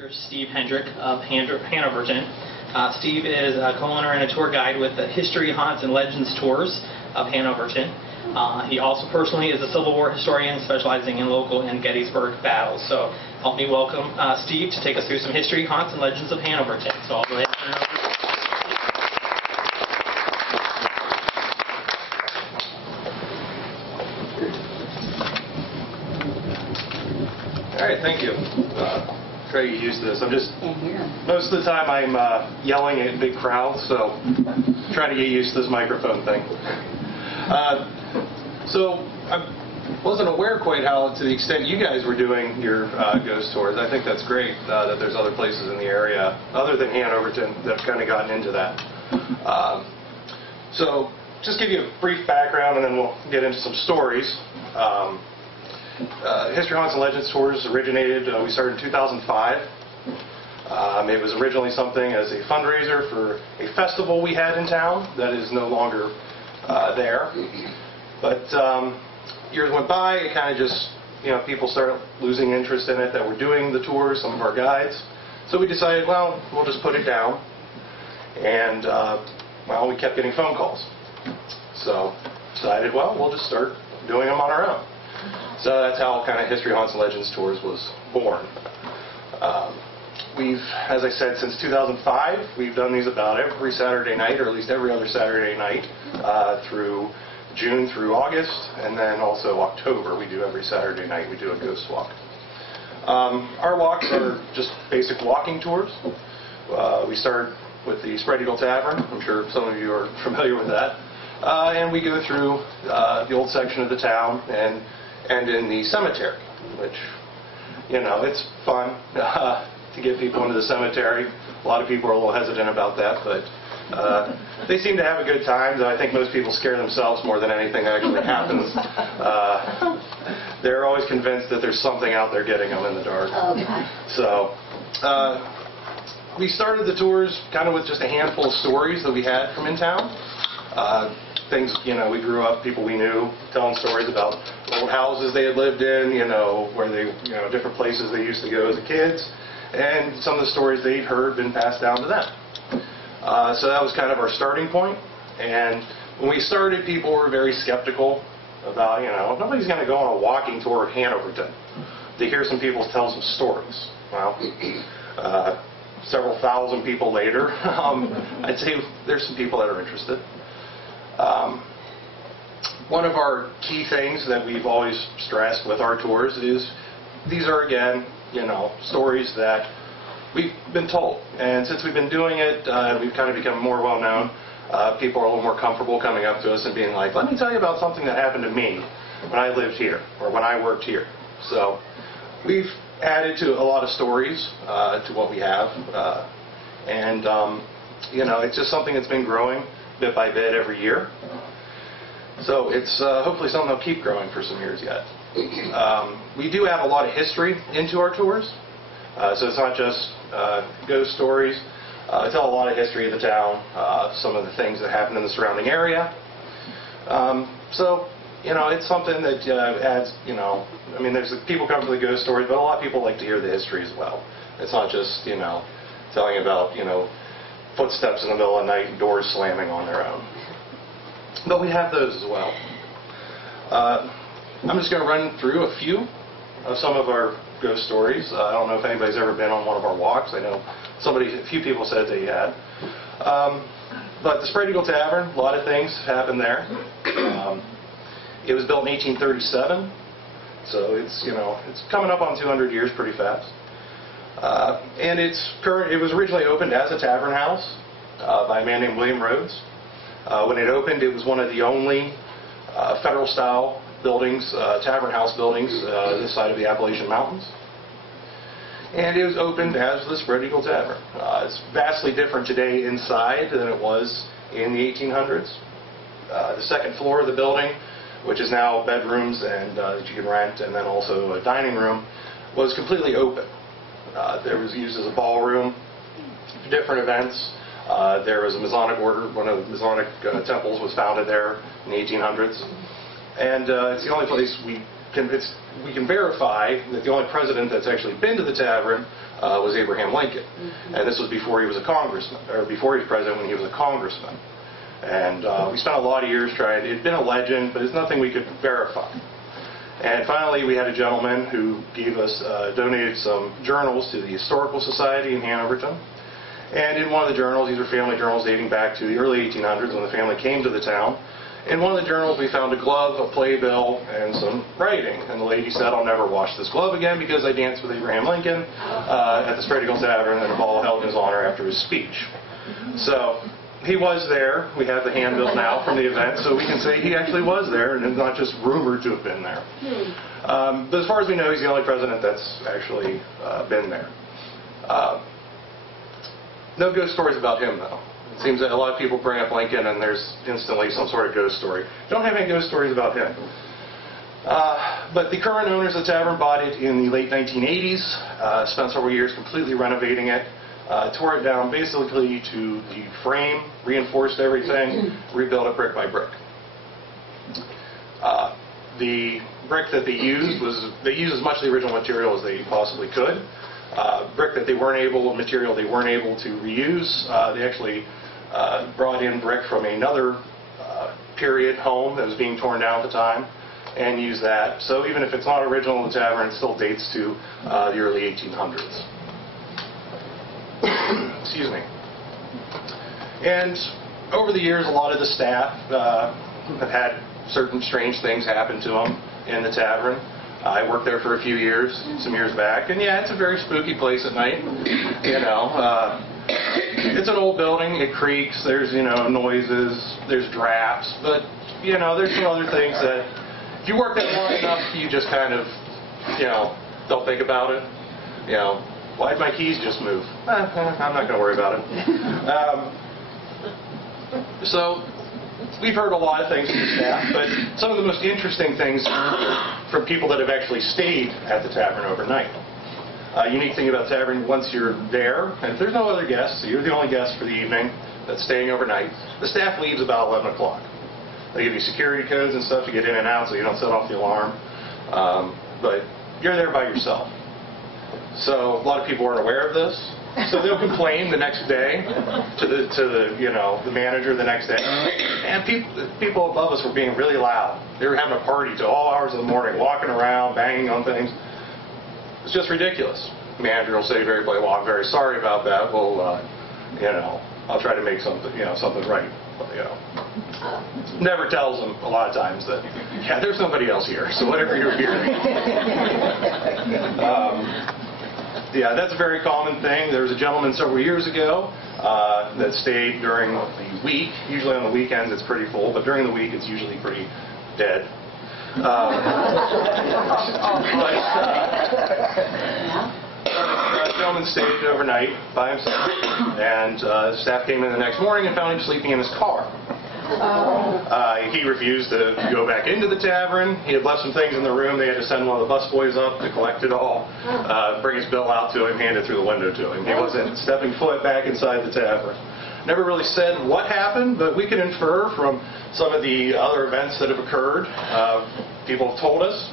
speaker, Steve Hendricks of Hanoverton. Steve is a co-owner and a tour guide with the History, Haunts, and Legends Tours of Hanoverton. He also personally is a Civil War historian specializing in local and Gettysburg battles. So help me welcome Steve to take us through some history, haunts, and legends of Hanoverton. So I'll go ahead and turn it over to Steve. All right, thank you. Try to get used to this. Most of the time I'm yelling at big crowds, so try to get used to this microphone thing. So I wasn't aware quite how, to the extent you guys were doing your ghost tours. I think that's great that there's other places in the area other than Hanoverton that have kind of gotten into that. So just give you a brief background and then we'll get into some stories. History, Haunts, and Legends Tours originated, we started in 2005. It was originally something as a fundraiser for a festival we had in town that is no longer there. But years went by, it kind of just, people started losing interest in it that were doing the tours, some of our guides. So we decided, well, we'll just put it down. And, well, we kept getting phone calls. So decided, well, we'll just start doing them on our own. So that's how kind of History, Haunts, and Legends Tours was born. We've, as I said, since 2005, we've done these about every Saturday night, or at least every other Saturday night, through June through August, and then also October. We do every Saturday night, we do a ghost walk. Our walks are just basic walking tours. We start with the Spread Eagle Tavern. I'm sure some of you are familiar with that. And we go through the old section of the town and in the cemetery, which, it's fun to get people into the cemetery. A lot of people are a little hesitant about that, but they seem to have a good time. I think most people scare themselves more than anything actually happens. They're always convinced that there's something out there getting them in the dark. Okay. So we started the tours kind of with just a handful of stories that we had from in town. Things, we grew up, people we knew, telling stories about old houses they had lived in, where they, different places they used to go as kids, and some of the stories they'd heard been passed down to them. So that was kind of our starting point. And when we started, people were very skeptical about, nobody's going to go on a walking tour of Hanoverton to hear some people tell some stories. Well, several thousand people later, I'd say there's some people that are interested. One of our key things that we've always stressed with our tours is these are, again, stories that we've been told. And since we've been doing it, we've kind of become more well-known. People are a little more comfortable coming up to us and being like, let me tell you about something that happened to me when I lived here or when I worked here. So we've added to a lot of stories to what we have. It's just something that's been growing bit by bit every year. So it's hopefully something that'll keep growing for some years yet. We do add a lot of history into our tours. So it's not just ghost stories. We tell a lot of history of the town, some of the things that happen in the surrounding area. It's something that adds, there's people come for the ghost stories, but a lot of people like to hear the history as well. It's not just, telling about, footsteps in the middle of the night and doors slamming on their own. But we have those as well. I'm just going to run through a few of some of our ghost stories. I don't know if anybody's ever been on one of our walks. I know a few people said they had. But the Spread Eagle Tavern, a lot of things happened there. It was built in 1837, so it's coming up on 200 years pretty fast. And it was originally opened as a tavern house by a man named William Rhodes. When it opened, it was one of the only federal-style buildings, tavern house buildings, this side of the Appalachian Mountains. And it was opened as the Spread Eagle Tavern. It's vastly different today inside than it was in the 1800s. The second floor of the building, which is now bedrooms and that you can rent, and then also a dining room, was completely open. There was used as a ballroom for different events. There was a Masonic order. One of the Masonic temples was founded there in the 1800s. And it's the only place we can verify that the only president that's actually been to the tavern was Abraham Lincoln. And this was before he was a congressman, or before he was president, when he was a congressman. And we spent a lot of years trying. It had been a legend, but it's nothing we could verify. And finally, we had a gentleman who gave us, donated some journals to the Historical Society in Hanoverton. And in one of the journals, these were family journals dating back to the early 1800s when the family came to the town. In one of the journals, we found a glove, a playbill, and some writing. And the lady said, "I'll never wash this glove again because I danced with Abraham Lincoln at the Spread Eagle Tavern and a ball held in his honor after his speech." So he was there. We have the handbill now from the event, so we can say he actually was there and not just rumored to have been there. But as far as we know, he's the only president that's actually been there. No ghost stories about him, though. It seems that a lot of people bring up Lincoln and there's instantly some sort of ghost story. Don't have any ghost stories about him. But the current owners of the tavern bought it in the late 1980s, spent several years completely renovating it, tore it down basically to the frame, reinforced everything, rebuilt it brick by brick. The brick that they used as much of the original material as they possibly could. Brick that material they weren't able to reuse. They actually brought in brick from another period home that was being torn down at the time and used that. So even if it's not original in the tavern, it still dates to the early 1800s. Excuse me. And over the years, a lot of the staff have had certain strange things happen to them in the tavern. I worked there for a few years, some years back, and yeah, it's a very spooky place at night. You know, it's an old building, it creaks, there's, you know, noises, there's drafts, but, you know, there's some other things that, if you work there long enough, you just kind of, you know, don't think about it. You know, why'd my keys just move? I'm not going to worry about it. So, we've heard a lot of things from the staff, but some of the most interesting things from people that have actually stayed at the tavern overnight. Unique thing about the tavern, once you're there, and if there's no other guests, so you're the only guest for the evening that's staying overnight, the staff leaves about 11 o'clock. They give you security codes and stuff to get in and out so you don't set off the alarm. But you're there by yourself. So a lot of people aren't aware of this. So they'll complain the next day to the you know, the manager the next day. And people above us were being really loud. They were having a party till all hours of the morning, walking around, banging on things. It's just ridiculous. The manager will say very politely, "Well, I'm very sorry about that. Well, you know, I'll try to make something, you know, something right." But, you know, never tells them a lot of times that, yeah, there's nobody else here, so whatever you're hearing. Yeah, that's a very common thing. There was a gentleman several years ago that stayed during the week. Usually on the weekends it's pretty full, but during the week it's usually pretty dead. A gentleman stayed overnight by himself, and staff came in the next morning and found him sleeping in his car. He refused to go back into the tavern. He had left some things in the room. They had to send one of the busboys up to collect it all, bring his bill out to him, hand it through the window to him. He wasn't stepping foot back inside the tavern. Never really said what happened, but we can infer from some of the other events that have occurred. People have told us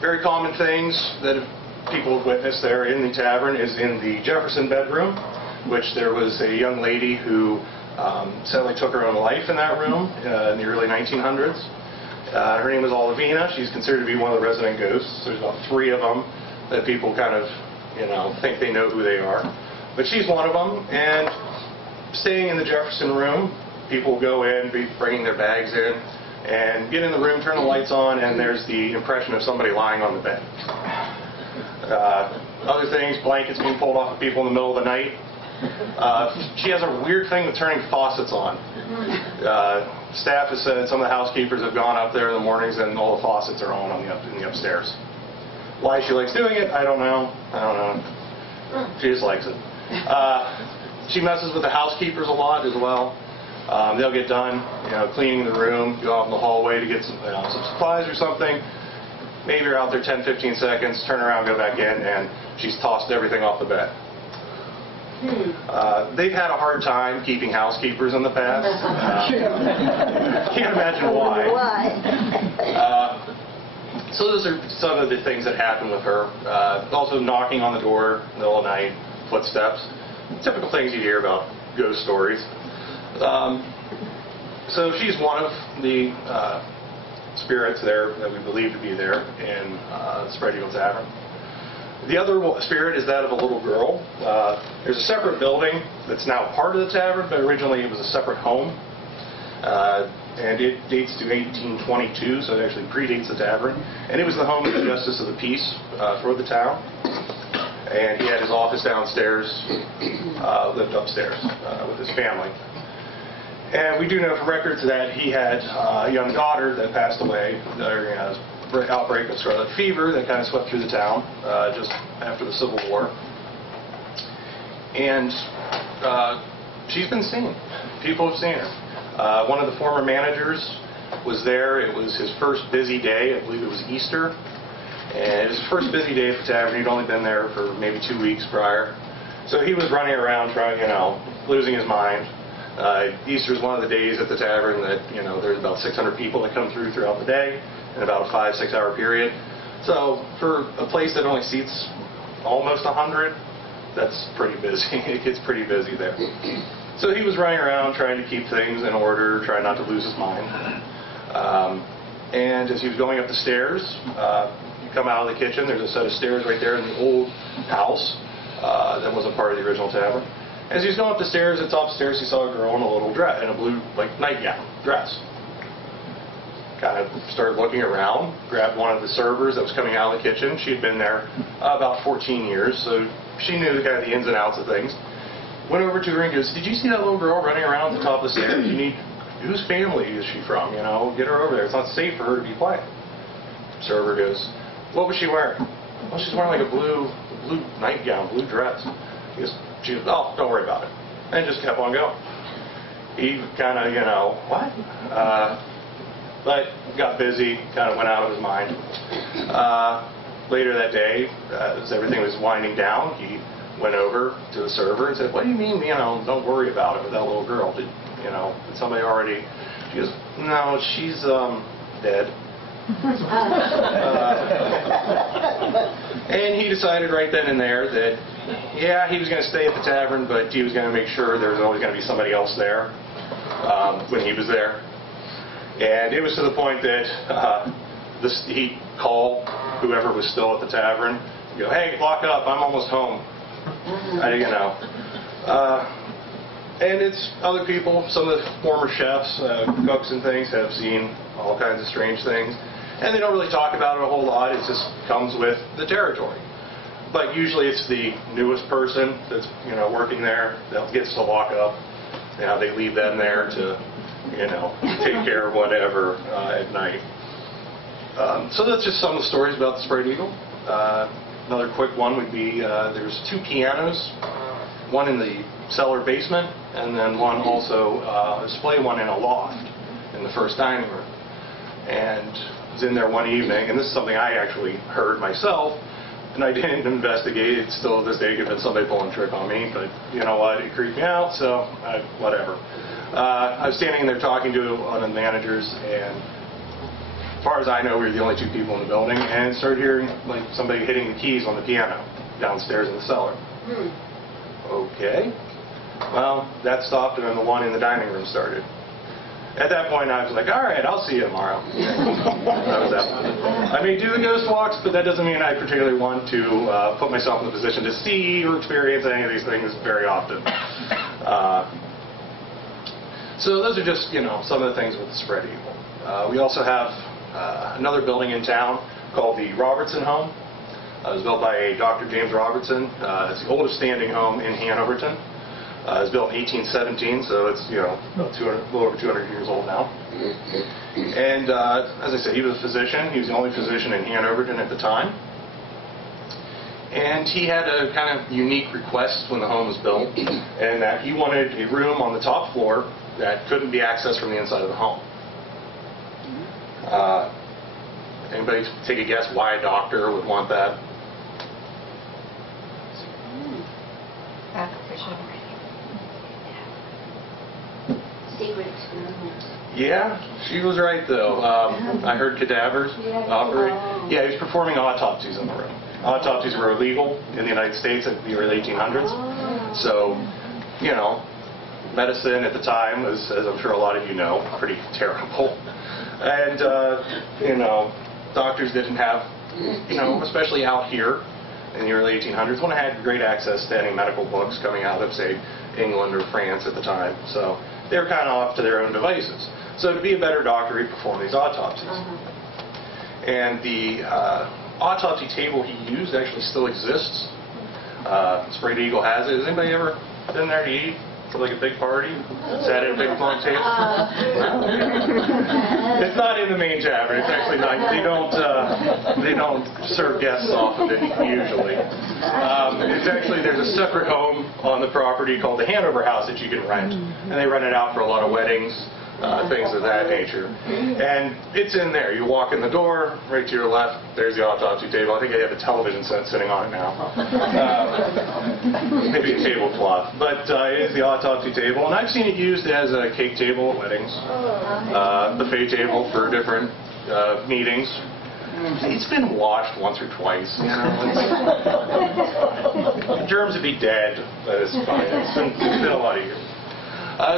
very common things that people have witnessed there in the tavern is in the Jefferson bedroom, which there was a young lady who sadly took her own life in that room in the early 1900s. Her name was Olivina. She's considered to be one of the resident ghosts. There's about 3 of them that people kind of, you know, think they know who they are. But she's one of them. And staying in the Jefferson room, people go in, bringing their bags in, and get in the room, turn the lights on, and there's the impression of somebody lying on the bed. Other things, blankets being pulled off of people in the middle of the night. She has a weird thing with turning faucets on. Staff has said some of the housekeepers have gone up there in the mornings and all the faucets are on in the upstairs. Why she likes doing it, I don't know. She just likes it. She messes with the housekeepers a lot as well. They'll get done, you know, cleaning the room, go out in the hallway to get some supplies or something. Maybe you're out there 10, 15 seconds, turn around, go back in, and she's tossed everything off the bed. They've had a hard time keeping housekeepers in the past. Can't imagine why. So those are some of the things that happened with her. Also knocking on the door in the middle of the night, footsteps, typical things you hear about ghost stories. So she's one of the spirits there that we believe to be there in the Spread Eagle Tavern. The other spirit is that of a little girl. There's a separate building that's now part of the tavern, but originally it was a separate home. And it dates to 1822, so it actually predates the tavern. And it was the home of the Justice of the Peace for the town. And he had his office downstairs, lived upstairs with his family. And we do know from records that he had a young daughter that passed away during an outbreak of scarlet fever that kind of swept through the town just after the Civil War. And she's been seen. People have seen her. One of the former managers was there. It was his first busy day. I believe it was Easter. And it was his first busy day at the tavern. He'd only been there for maybe 2 weeks prior. So he was running around trying, losing his mind. Easter is one of the days at the tavern that, there's about 600 people that come through throughout the day in about a 5-6 hour period. So for a place that only seats almost 100, that's pretty busy. It gets pretty busy there. So he was running around trying to keep things in order, trying not to lose his mind. And as he was going up the stairs, you come out of the kitchen, there's a set of stairs right there in the old house that wasn't part of the original tavern. As he was going up the stairs, at the top stairs, he saw a girl in a little dress, in a blue nightgown dress. Kind of started looking around, grabbed one of the servers that was coming out of the kitchen. She had been there about 14 years, so she knew kind of the ins and outs of things. Went over to her and goes, "Did you see that little girl running around at the top of the stairs? Whose family is she from? Get her over there. It's not safe for her to be quiet." Server goes, "What was she wearing?" "Well, she's wearing like a blue nightgown, blue dress." She goes, "Oh, don't worry about it." And just kept on going. He kind of, what? But got busy, kind of went out of his mind. Later that day, as everything was winding down, he went over to the server and said, "What do you mean, don't worry about it with that little girl? Did somebody already?" She goes, "No, she's dead." And he decided right then and there that, yeah, he was going to stay at the tavern, but he was going to make sure there was always going to be somebody else there when he was there. And it was to the point that he called whoever was still at the tavern and go, "Hey, lock up, I'm almost home." And it's other people, some of the former chefs, cooks and things have seen all kinds of strange things. And they don't really talk about it a whole lot. It just comes with the territory. But usually it's the newest person that's working there that gets to lock up. They leave them there to take care of whatever at night. So that's just some of the stories about the Spread Eagle. Another quick one would be there's 2 pianos, one in the cellar basement, and then one also a display one in a loft in the first dining room. And I was in there one evening, and this is something I actually heard myself, and I didn't investigate. It's still to this day given somebody pulling a trick on me, but you know what, it creeped me out, so whatever. I was standing there talking to one of the managers, and as far as I know, we were the only 2 people in the building, and started hearing somebody hitting the keys on the piano downstairs in the cellar. Okay. Well, that stopped, and then the one in the dining room started. At that point, I was like, all right, I'll see you tomorrow. That was that. I may do the ghost walks, but that doesn't mean I particularly want to put myself in the position to see or experience any of these things very often. So those are just, some of the things with the Spread Eagle. We also have another building in town called the Robertson Home. It was built by Dr. James Robertson. It's the oldest standing home in Hanoverton. It was built in 1817, so it's about a little over 200 years old now. And as I said, he was a physician. He was the only physician in Hanoverton at the time. And he had a kind of unique request when the home was built, and that he wanted a room on the top floor that couldn't be accessed from the inside of the home. Anybody take a guess why a doctor would want that? Secrets Yeah, she was right though. I heard cadavers operate. Yeah, he was performing autopsies in the room. Autopsies were illegal in the United States in the early 1800s. So, you know, medicine at the time was, as I'm sure a lot of you know, pretty terrible. And, you know, doctors didn't have, you know, especially out here in the early 1800s, when I had great access to any medical books coming out of, say, England or France at the time. So they were kind of off to their own devices. So to be a better doctor, he'd perform these autopsies. And the autopsy table he used actually still exists. Spread Eagle has it. Has anybody ever been there to eat for like a big party? Sat at a big long table? It's not in the main tavern. It's actually not. They don't serve guests off of it usually. It's actually, there's a separate home on the property called the Hanover House that you can rent, and they rent it out for a lot of weddings. Things of that nature. And it's in there. You walk in the door, right to your left, there's the autopsy table. I think they have a television set sitting on it now. Maybe a tablecloth. But it is the autopsy table. And I've seen it used as a cake table at weddings, buffet table for different meetings. It's been washed once or twice. You know, germs would be dead, but it's fine. It's been a lot of years.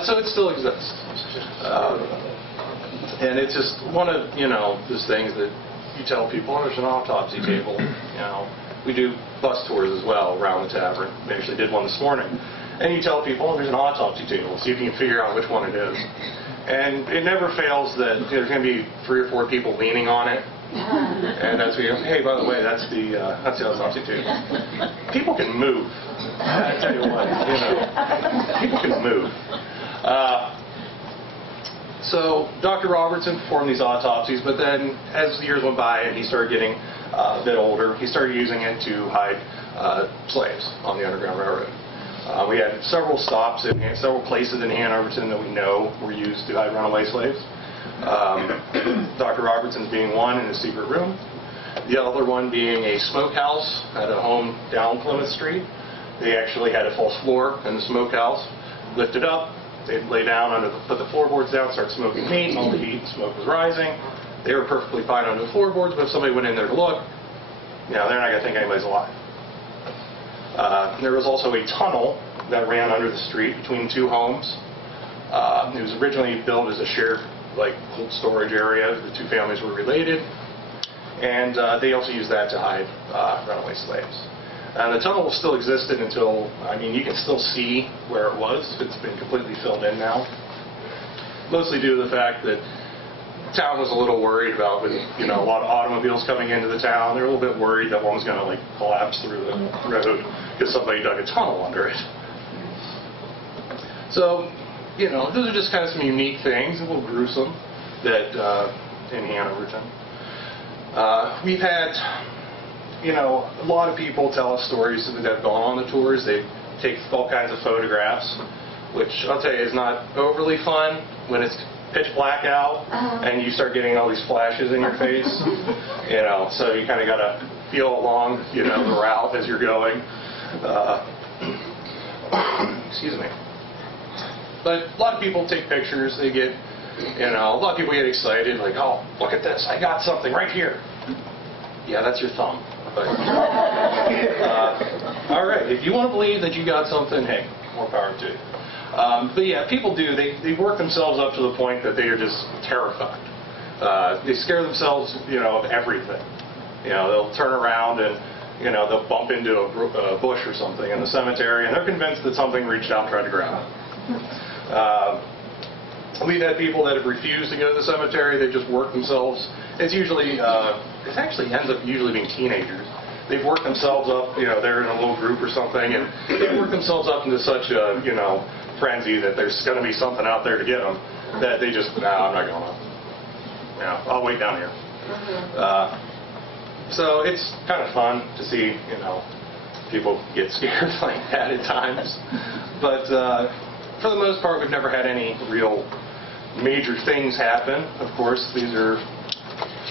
So it still exists. And it's just one of, you know, those things that you tell people, oh, there's an autopsy table. You know, we do bus tours as well around the tavern. We actually did one this morning. And you tell people, oh, there's an autopsy table. See if you can figure out which one it is. And it never fails that there's going to be 3 or 4 people leaning on it. And that's where you go, hey, by the way, that's the autopsy table. People can move. I tell you what, you know, people can move. So Dr. Robertson performed these autopsies, but then as the years went by and he started getting a bit older, he started using it to hide slaves on the Underground Railroad. We had several stops in several places in Hanoverton that we know were used to hide runaway slaves. Dr. Robertson's being one in a secret room. The other one being a smokehouse at a home down Plymouth Street. They actually had a false floor in the smokehouse, lifted up. They'd lay down put the floorboards down, start smoking meat. All the heat and smoke was rising. They were perfectly fine under the floorboards, but if somebody went in there to look, you know, they're not going to think anybody's alive. There was also a tunnel that ran under the street between 2 homes. It was originally built as a shared, like, cold storage area. The 2 families were related, and they also used that to hide runaway slaves. And the tunnel still existed until, I mean, you can still see where it was. It's been completely filled in now. Mostly due to the fact that the town was a little worried about, with, you know, a lot of automobiles coming into the town. They're a little bit worried that one was going to, like, collapse through the road because somebody dug a tunnel under it. So, you know, those are just kind of some unique things, a little gruesome, that in Hanoverton. We've had, you know, a lot of people tell us stories that have gone on the tours. They take all kinds of photographs, which I'll tell you is not overly fun when it's pitch black out and you start getting all these flashes in your face. You know, so you kind of got to feel along, you know, the route as you're going. Excuse me. But a lot of people take pictures. They get, you know, a lot of people get excited, like, oh, look at this, I got something right here. Yeah, that's your thumb. But, all right, if you want to believe that you got something, hey, more power to you. But yeah, people do. They work themselves up to the point that they are just terrified. They scare themselves, you know, of everything. You know, they'll turn around and, you know, they'll bump into a bush or something in the cemetery, and they're convinced that something reached out and tried to grab them. We've had people that have refused to go to the cemetery. They just work themselves. It's usually, it actually ends up usually being teenagers. They've worked themselves up, you know, they're in a little group or something, and they work themselves up into such a, you know, frenzy that there's going to be something out there to get them, that they just, no, I'm not going up. You know, I'll wait down here. So it's kind of fun to see, you know, people get scared like that at times. But for the most part, we've never had any real major things happen. Of course, these are,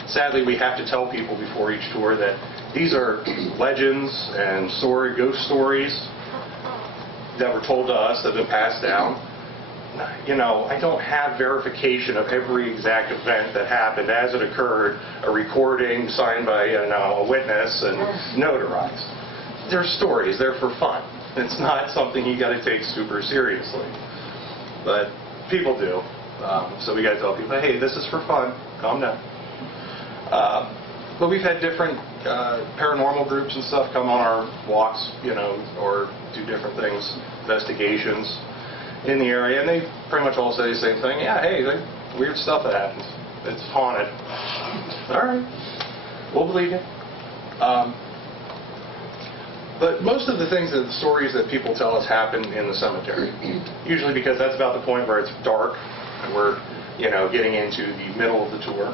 sadly, we have to tell people before each tour that these are legends and ghost stories that were told to us that have been passed down. I don't have verification of every exact event that happened as it occurred, a recording signed by a witness and notarized. They're stories. They're for fun. It's not something you got to take super seriously. But people do. So we got to tell people, hey, this is for fun. Calm down. But we've had different paranormal groups and stuff come on our walks, or do different things, investigations in the area, and they pretty much all say the same thing. Yeah, hey, weird stuff that happens. It's haunted. All right, we'll believe you. But most of the stories that people tell us happen in the cemetery. Usually because that's about the point where it's dark and we're, getting into the middle of the tour.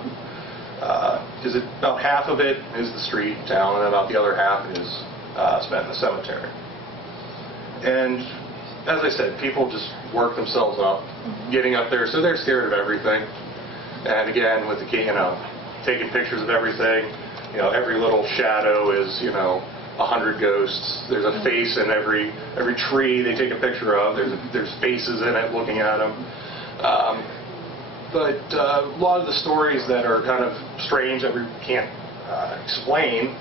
Because about half of it is the street, town, and about the other half is spent in the cemetery. And as I said, people just work themselves up, getting up there, so they're scared of everything. And again, with the taking pictures of everything, every little shadow is, 100 ghosts. There's a face in every tree they take a picture of. There's faces in it looking at them. But a lot of the stories that are kind of strange that we can't explain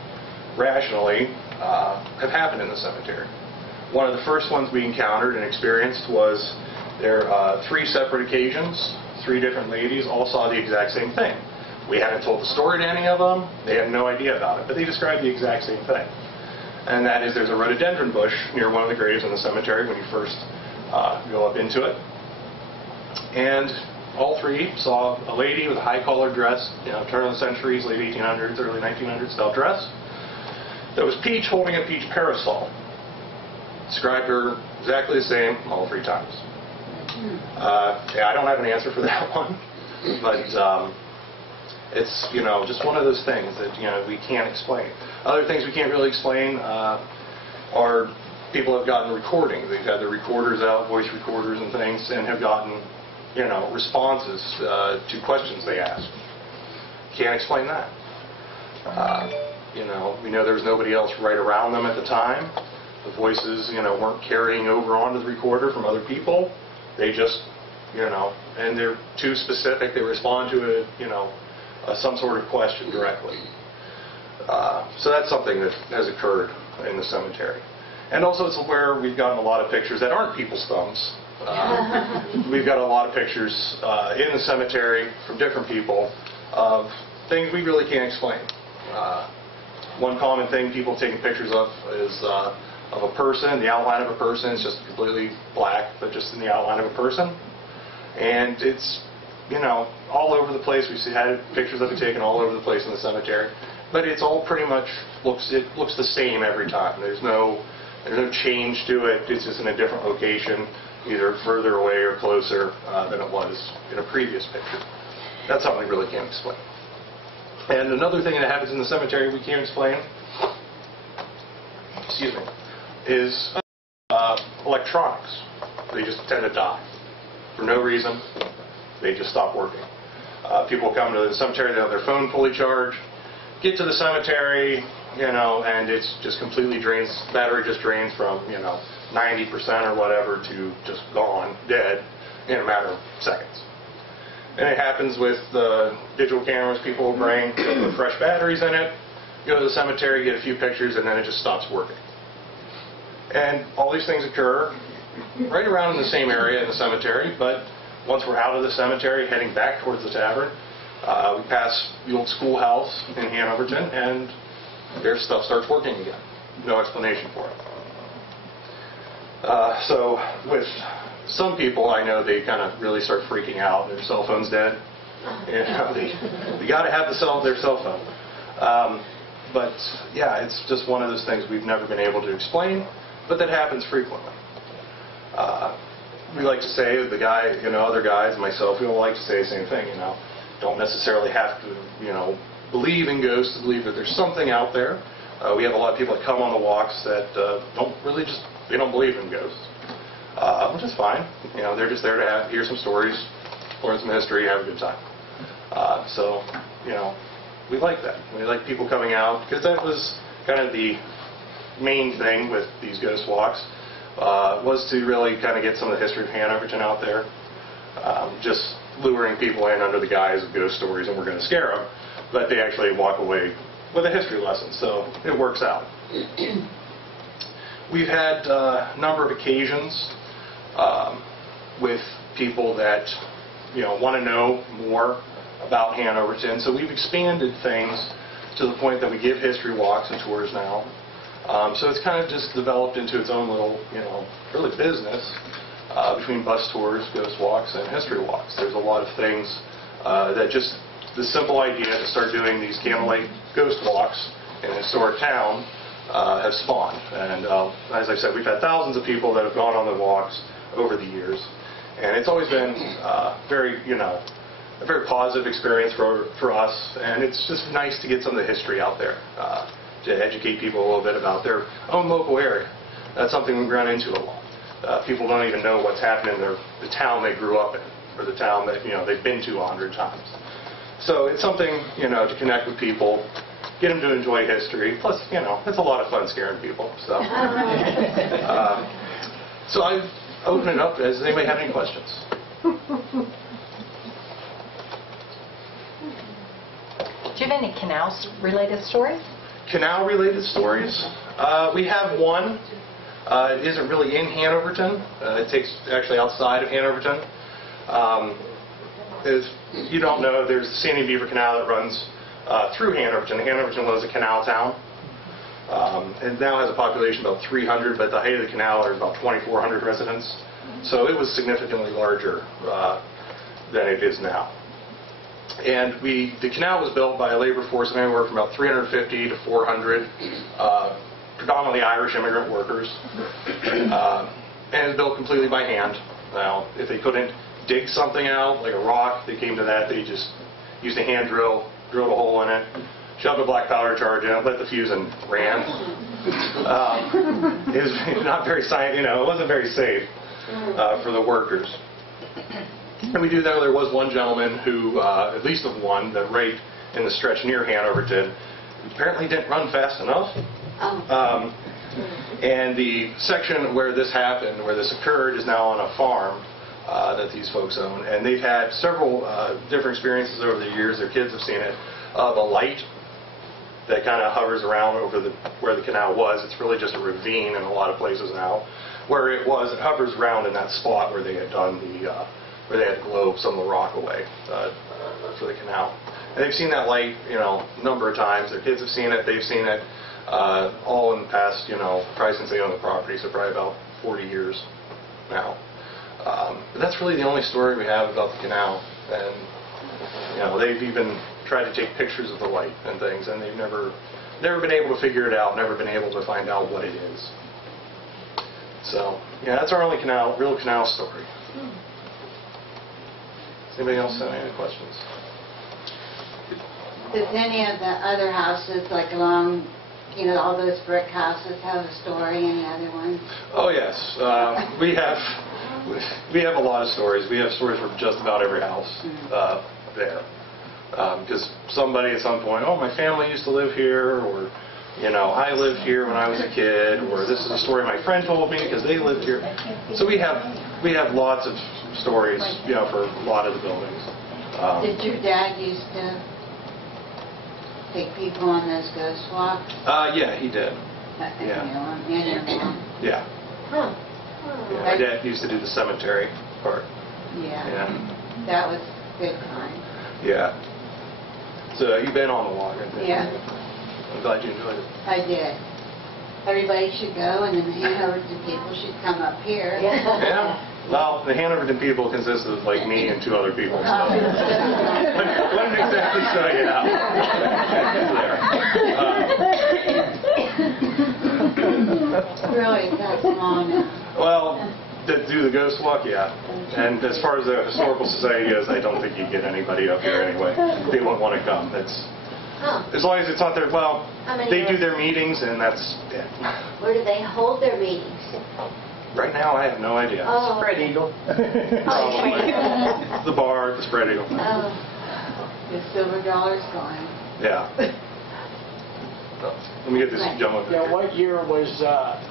rationally have happened in the cemetery. One of the first ones we encountered and experienced was there 3 separate occasions. 3 different ladies all saw the exact same thing. We hadn't told the story to any of them. They had no idea about it, but they described the exact same thing. And that is there's a rhododendron bush near one of the graves in the cemetery when you first go up into it. And all 3 saw a lady with a high-collared dress, turn of the centuries, late 1800s, early 1900s style dress, that was peach holding a peach parasol. Described her exactly the same all 3 times. Yeah, I don't have an answer for that one, but it's just one of those things that we can't explain. Other things we can't really explain are people have gotten recordings. They've had their recorders out, voice recorders and things, and have gotten responses to questions they ask. Can't explain that. We know there was nobody else right around them at the time. The voices, weren't carrying over onto the recorder from other people. They just, and they're too specific. They respond to some sort of question directly. So that's something that has occurred in the cemetery. And also it's where we've gotten a lot of pictures that aren't people's thumbs. We've got a lot of pictures in the cemetery from different people of things we really can't explain. One common thing people taking pictures of is of a person, the outline of a person. It's just completely black, but just in the outline of a person. And it's, all over the place. We've had pictures of it taken all over the place in the cemetery. But it's all pretty much looks the same every time. There's no change to it. It's just in a different location, either further away or closer than it was in a previous picture. That's something we really can't explain. And another thing that happens in the cemetery we can't explain, is electronics. They just tend to die for no reason. They just stop working. People come to the cemetery, they have their phone fully charged, get to the cemetery, and it's just completely drains. Battery just drains from 90% or whatever to just gone, dead in a matter of seconds. And it happens with the digital cameras people will bring, put fresh batteries in it, go to the cemetery, get a few pictures, and then it just stops working. And all these things occur right around in the same area in the cemetery, but once we're out of the cemetery, heading back towards the tavern, we pass the old schoolhouse in Hanoverton, and their stuff starts working again. No explanation for it. So with some people, I know they kind of really start freaking out. Their cell phone's dead. They got to have their cell phone. But yeah, it's just one of those things we've never been able to explain, but that happens frequently. We like to say, the guy, other guys, myself, we all like to say the same thing. Don't necessarily have to, believe in ghosts to believe that there's something out there. We have a lot of people that come on the walks that they don't believe in ghosts, which is fine. They're just there to hear some stories, learn some history, have a good time. So, we like that. We like people coming out, because that was kind of the main thing with these ghost walks, was to really kind of get some of the history of Hanoverton out there. just luring people in under the guise of ghost stories and we're going to scare them, but they actually walk away with a history lesson, so it works out. We've had a number of occasions with people that want to know more about Hanoverton, so we've expanded things to the point that we give history walks and tours now. So it's kind of just developed into its own little, really business between bus tours, ghost walks, and history walks. There's a lot of things that just the simple idea to start doing these candlelight ghost walks in a historic town have spawned. And as I said, we've had thousands of people that have gone on the walks over the years. And it's always been a very positive experience for us. And it's just nice to get some of the history out there to educate people a little bit about their own local area. That's something we run into a lot. People don't even know what's happening in the town they grew up in, or the town that they've been to 100 times. So it's something to connect with people, get them to enjoy history. Plus, it's a lot of fun scaring people. So, so I open it up. Does anybody have any questions? Do you have any Canal-related stories? Canal-related stories? We have one. It isn't really in Hanoverton. It takes actually outside of Hanoverton. As you don't know, there's the Sandy Beaver Canal that runs through Hanoverton. Hanoverton was a canal town. It now has a population of about 300, but at the height of the canal there's about 2,400 residents. So it was significantly larger than it is now. And the canal was built by a labor force of anywhere from about 350 to 400, predominantly Irish immigrant workers, and it was built completely by hand. Now, if they couldn't dig something out, like a rock, they came to that, they just used a hand drill, drilled a hole in it, shoved a black powder charge in it, lit the fuse, and ran. It was not very it wasn't very safe for the workers. And we do know there was one gentleman who, at least of one, that right in the stretch near Hanoverton, apparently didn't run fast enough. And the section where this happened, where this occurred, is now on a farm that these folks own. And they've had several different experiences over the years. Their kids have seen it. Of a light that kind of hovers around over where the canal was. It's really just a ravine in a lot of places now. Where it was, it hovers around in that spot where they had done where they had globed some of the rock away for the canal. And they've seen that light, a number of times. Their kids have seen it. They've seen it all in the past, probably since they own the property, so probably about 40 years now. But that's really the only story we have about the canal. And they've even tried to take pictures of the light and things, and they've never been able to figure it out. Never been able to find out what it is. So yeah, that's our only real canal story. Does anybody else have any questions? Does any of the other houses, like along, all those brick houses, have a story? Any other ones? Oh yes, we have a lot of stories. We have stories for just about every house there, because somebody at some point, oh, my family used to live here, or I lived here when I was a kid, or this is a story my friend told me because they lived here. So we have lots of stories, for a lot of the buildings. Did your dad used to take people on those ghost walks? Yeah, he did. Yeah. And your mom? Yeah. Huh. Yeah. My dad used to do the cemetery part. Yeah. That was good time. Yeah. So you've been on the walk, I think. Yeah. I'm glad you enjoyed it. I did. Everybody should go, and then the Hanoverton people should come up here. Yeah. Well, the Hanoverton people consist of like me and 2 other people. So. Wouldn't exactly show you out. Really, that's small now. Well, to do the ghost walk, yeah. And as far as the Historical Society goes, I don't think you'd get anybody up here anyway. They wouldn't want to come. As long as it's not their, they do their meetings, and that's it. Where do they hold their meetings? Right now, I have no idea. Oh. Spread Eagle. Probably. The bar, the Spread Eagle. Oh. The silver dollar's gone. Yeah. So, let me get this gentleman. Yeah, what year was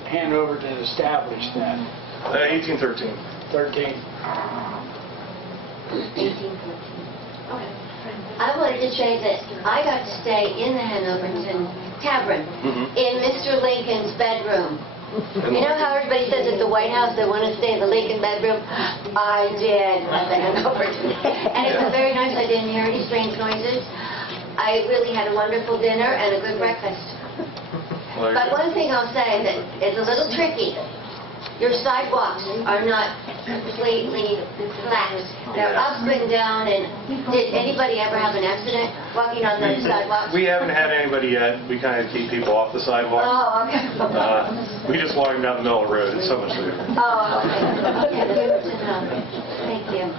Hanoverton established then? 1813. 13. 1814. Okay. I wanted to say that I got to stay in the Hanoverton Tavern in Mr. Lincoln's bedroom. You know how everybody says at the White House they want to stay in the Lincoln bedroom? I did at the Hanoverton. And it was very nice. I didn't hear any strange noises. I really had a wonderful dinner and a good breakfast. But one thing I'll say that is a little tricky. Your sidewalks are not completely flat. They're up and down. And did anybody ever have an accident walking on those sidewalks? We haven't had anybody yet. We kind of keep people off the sidewalk. Oh, okay. We just walk them down the middle of the road. It's so much safer. Oh, okay. Okay, good to know. Thank you.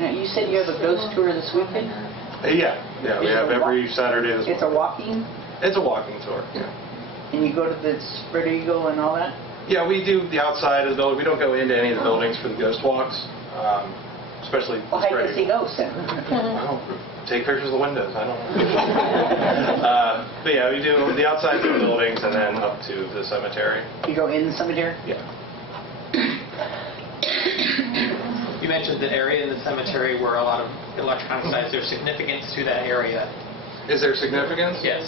Now, you said you have a ghost tour this weekend? Yeah. We have every Saturday. It's a walking? It's a walking tour, yeah. And you go to the Spread Eagle and all that? Yeah, we do the outside of the building. We don't go into any of the buildings for the ghost walks, especially Well, how do you Spread see Eagle. ghosts then? Oh, take pictures of the windows. I don't know. But yeah, we do the outside of the buildings and then up to the cemetery. You go in the cemetery? Yeah. You mentioned the area in the cemetery where a lot of electronic sites. There's significance to that area. Is there significance? Yes.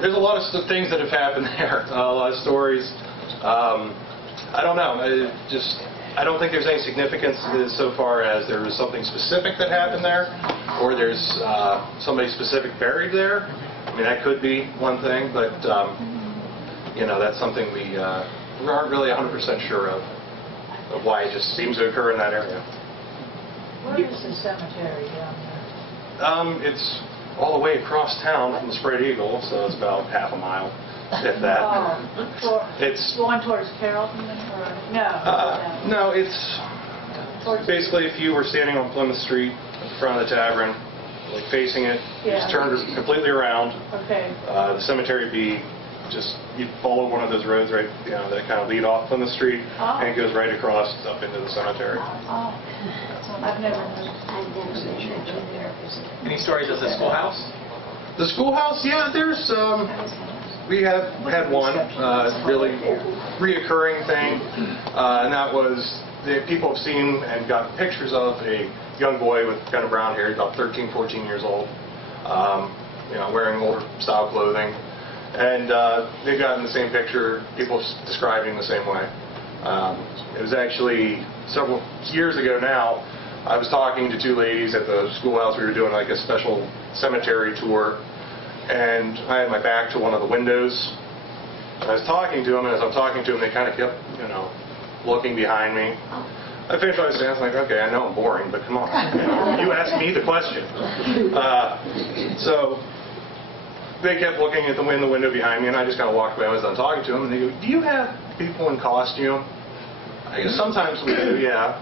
There's a lot of things that have happened there. A lot of stories. I don't know. I don't think there's any significance so far as there was something specific that happened there, or there's somebody specific buried there. I mean, that could be one thing, but that's something we aren't really 100% sure of why it just seems to occur in that area. Where is the cemetery down there? It's all the way across town from the Spread Eagle, so it's about half a mile, if that. It's Going towards Carrollton or no? no, it's basically if you were standing on Plymouth Street in front of the tavern, like facing it, you just turned completely around. Okay. The cemetery would be just, you follow one of those roads right, that kind of lead off Plymouth Street, and it goes right across up into the cemetery. Oh, I've never heard. I've never been there. Any stories of the schoolhouse? The schoolhouse, yeah, there's we have had one really reoccurring thing, and that was that people have seen and got pictures of a young boy with kind of brown hair, about 13, 14 years old, wearing older style clothing, and they've gotten the same picture, people describing the same way. It was actually several years ago now. I was talking to two ladies at the schoolhouse. We were doing like a special cemetery tour, and I had my back to one of the windows. I was talking to them, and as I'm talking to them, they kind of kept, looking behind me. I finished what I was saying. I was like, okay, I know I'm boring, but come on. You asked me the question. So they kept looking at the window behind me, and I just kind of walked away. I was done talking to them, and they go, do you have people in costume? I go, sometimes we do, yeah.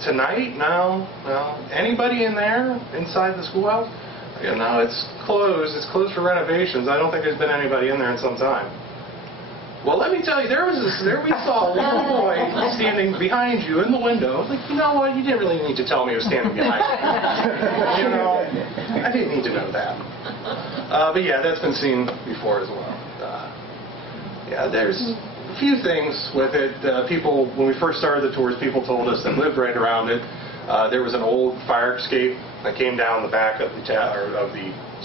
Tonight? No. Anybody in there, inside the schoolhouse? I go, no, it's closed. It's closed for renovations. I don't think there's been anybody in there in some time. Well, let me tell you, we saw a little boy standing behind you in the window. I was like, you know what? You didn't really need to tell me he was standing behind you. I didn't need to know that. But yeah, that's been seen before as well. There's a few things with it. People, when we first started the tours, people told us that lived right around it. There was an old fire escape that came down the back of the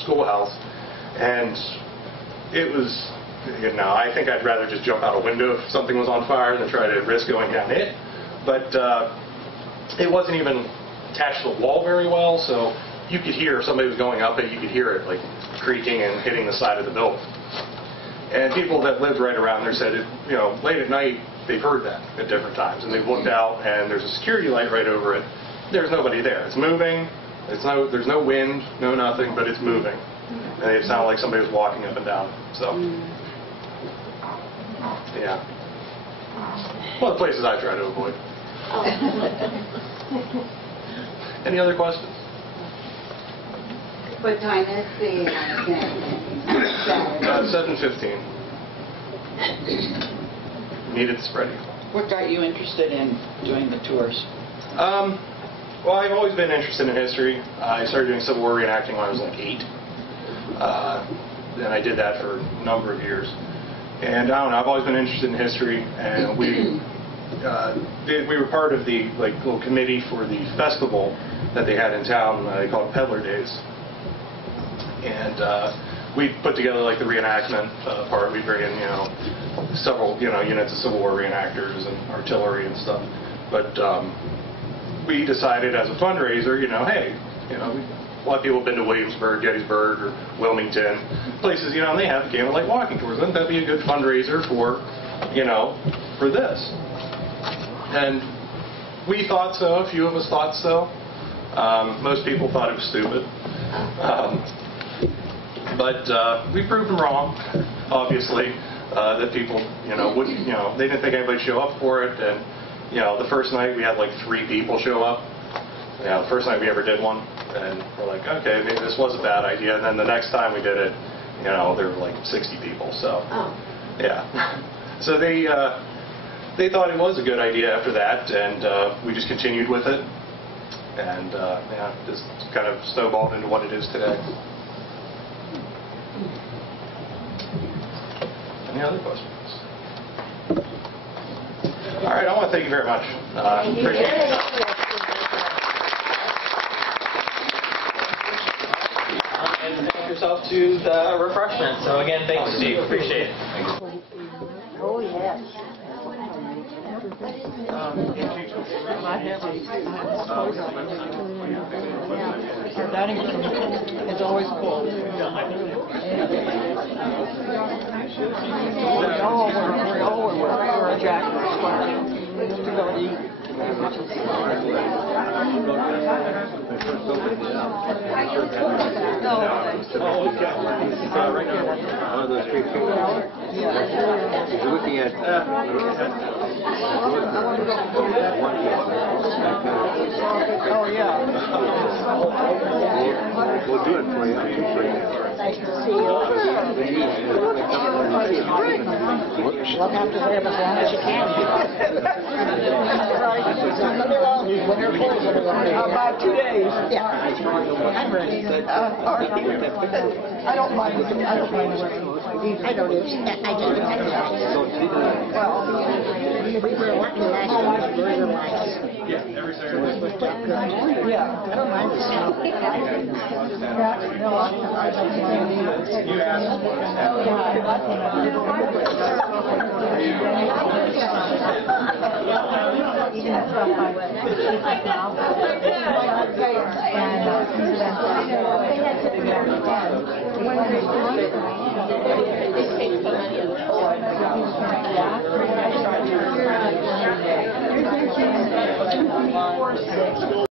schoolhouse, and it was, I think I'd rather just jump out a window if something was on fire than try to risk going down it. But it wasn't even attached to the wall very well, so you could hear if somebody was going up it, you could hear it like creaking and hitting the side of the building. And people that lived right around there said, late at night, they've heard that at different times. And they've looked out, and there's a security light right over it. There's nobody there. It's moving. There's no wind, no nothing, but it's moving. And it sounded like somebody was walking up and down. So, yeah. One of the places I try to avoid. Any other questions? What time is the Saturday? 7:15. Meet at the Spread Eagle. What got you interested in doing the tours? Well, I've always been interested in history. I started doing Civil War reenacting when I was like 8. And I did that for a number of years. And I don't know, I've always been interested in history, and we we were part of the little committee for the festival that they had in town. They called it Peddler Days, and we put together the reenactment part. We bring in several units of Civil War reenactors and artillery and stuff. But we decided as a fundraiser, hey, a lot of people have been to Williamsburg, Gettysburg, or Wilmington, places, and they have candlelight walking tours. Wouldn't that be a good fundraiser for this? And we thought so. A few of us thought so. Most people thought it was stupid. But we proved them wrong, obviously, that people, wouldn't, they didn't think anybody'd show up for it. And, the first night we had 3 people show up. The first night we ever did one. And we're like, okay, maybe this was a bad idea. And then the next time we did it, there were 60 people. So, yeah. So they thought it was a good idea after that, and we just continued with it. And, just kind of snowballed into what it is today. Any other questions? All right, I want to thank you very much. Appreciate it. And help yourself to the refreshment. So again, thanks, Steve. Appreciate it. Oh, yes. Our dining room is always full. We all wear a jacket to go eat. Looking at Oh, yeah. we'll do it for you. Nice to see you. We'll have to live as long as you can. About 2 days. Yeah. I'm ready. I don't mind. I don't mind working. I don't either. I just we were working last night. We were lights. Yeah, every Saturday. It was good. Yeah. I don't mind the snow. No, I don't mind either. You asked. And